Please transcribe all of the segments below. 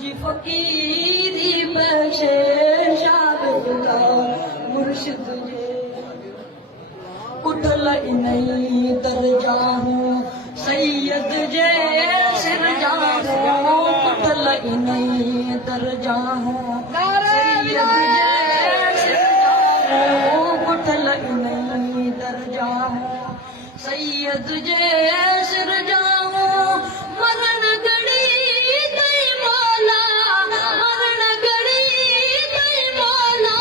दर्जी फकीरी बख्शे शाद खुदा मुर्शिद जे कुठल नहीं दर्जा हूँ सैयद जे सिर जाऊँ कुठल नहीं दर्जा हूँ सैयद जे सिर जाऊँ कुठल नहीं दर्जा हूँ सैयद जे सिर जाऊँ मरण घड़ी तई मौला मरण घड़ी तई मौला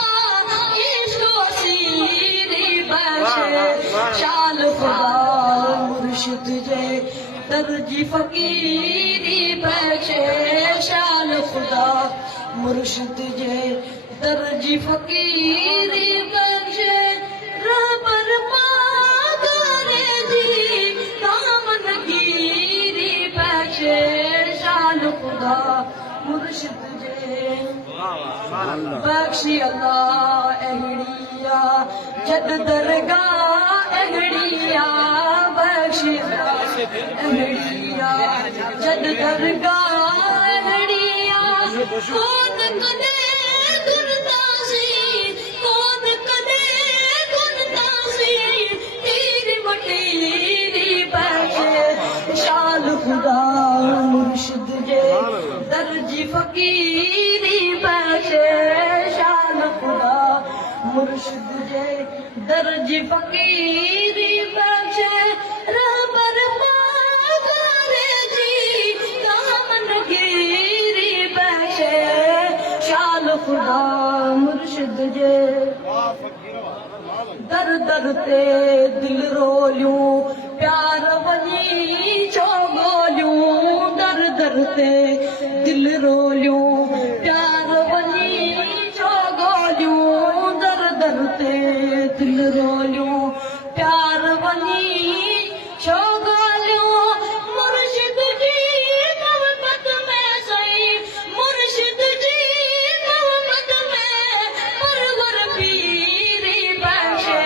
इश्क वसीरी बख्शे शाल खुदा मुर्शिद जे दर्जी फकीरी बख्शे शाल खुदा मुर्शिद जे दर्जी फकीरी बख्शे रहबर पागरे जी दामनगीरी बख्शे शाल खुदा मुर्शिद जे बख्शी अल्लाह अहड़िया जद दरगाह अहड़िया बख्शी अहड़िया जद दरगाह अहड़िया कौन कदे गुरदासी कौन कदे गुरदासी तेरी मटीरी बख्शे शाल खुदा मुर्शिद जे दर्जी फकीरी बख्शे शाल खुदा मुर्शिद जे दर्जी फकीरी बख्शे रहबर पागरे जी दामनगीरी बख्शे शाल खुदा मुर्शिद जे दर दर ते दिल रोलियूं प्यार वञी छो ॻोल्हियूं दर दर ते दिल रोलियूं प्यार वञी छो ॻोल्हियूं दर दर ते दिल रोलियूं प्यार वञी छो ॻोल्हियूं मुर्शिद जी मोहब्बत में सही मुर्शिद जी मोहब्बत में परवर पीरी बख्शे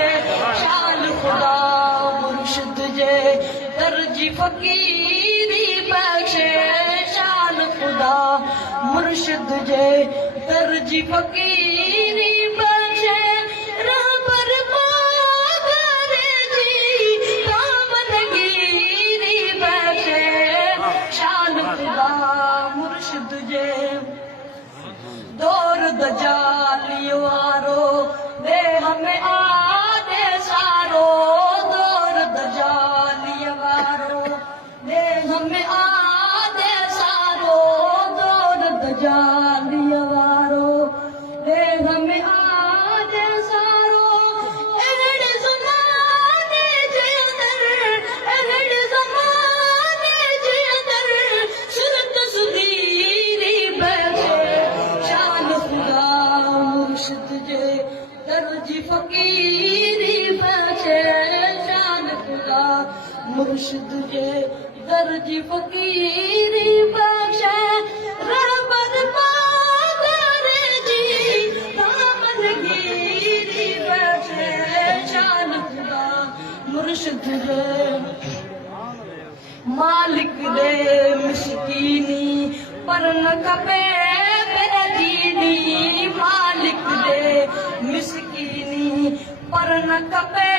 शाल खुदा मुर्शिद जे दर्जी फकीरी बख्शे शाल खुदा मुर्शिद जे दर्जी फकीरी बख्शे रहबर पागरे जी दामनगीरी बख्शे शाल खुदा मुर्शिद जे दौर दजाली वारो दे हमें आदे सारो दौर दजाली वारो दे हमें आदे सारो दौर दजाली वारो दे हमें आदे सारो अहड़ ज़माने जे अंदर अहड़ ज़माने जे अंदर सुरत सुधीरी बख्शे शाल खुदा मुर्शिद जे दर्जी फकीरी बख्शे शाल खुदा मुर्शिद जे दर्जी फकीरी बख्शे रहबर पागरे जी दामनगीरी बख्शे शाल खुदा मुर्शिद जे मालिक दे मिस्कीनी पर न खपे बेदीनी मालिक दे मिस्कीनी पर न खपे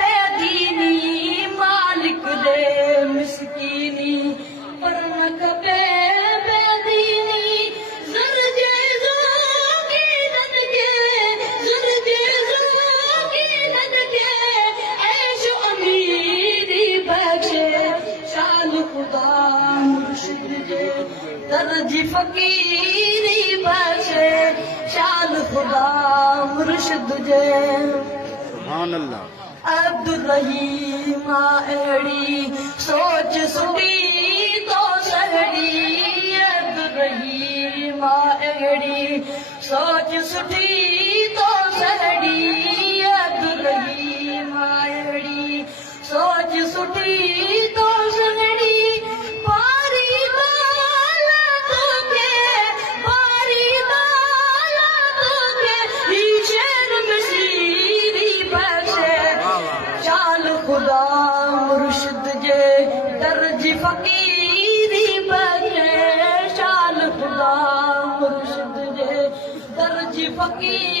बेदीनी मालिक दे मिस्कीनी पर न खपे बेदीनी ज़र जे ज़ोगीनन के ज़र जे ज़ोगीनन के ऐश अमीरी बख्शे शाल खुदा मुर्शिद जे दर्जी फकीरी बख्शे शाल खुदा मुर्शिद जे सुभान अल्लाह अब्दुल रहीम अहड़ी सोच सुनी तो सहड़ी अब्दुल रहीम अहड़ी सोच सुठी तो सहड़ी अब्दुल रहीम अहड़ी सोच सुठी तो सहड़ी पारी वाला तो के पारी वाला तो के ही शेर मसीरी बख्शे शाल खुदा मुर्शिद जे दर्जी फकीरी बख्शे शाल खुदा की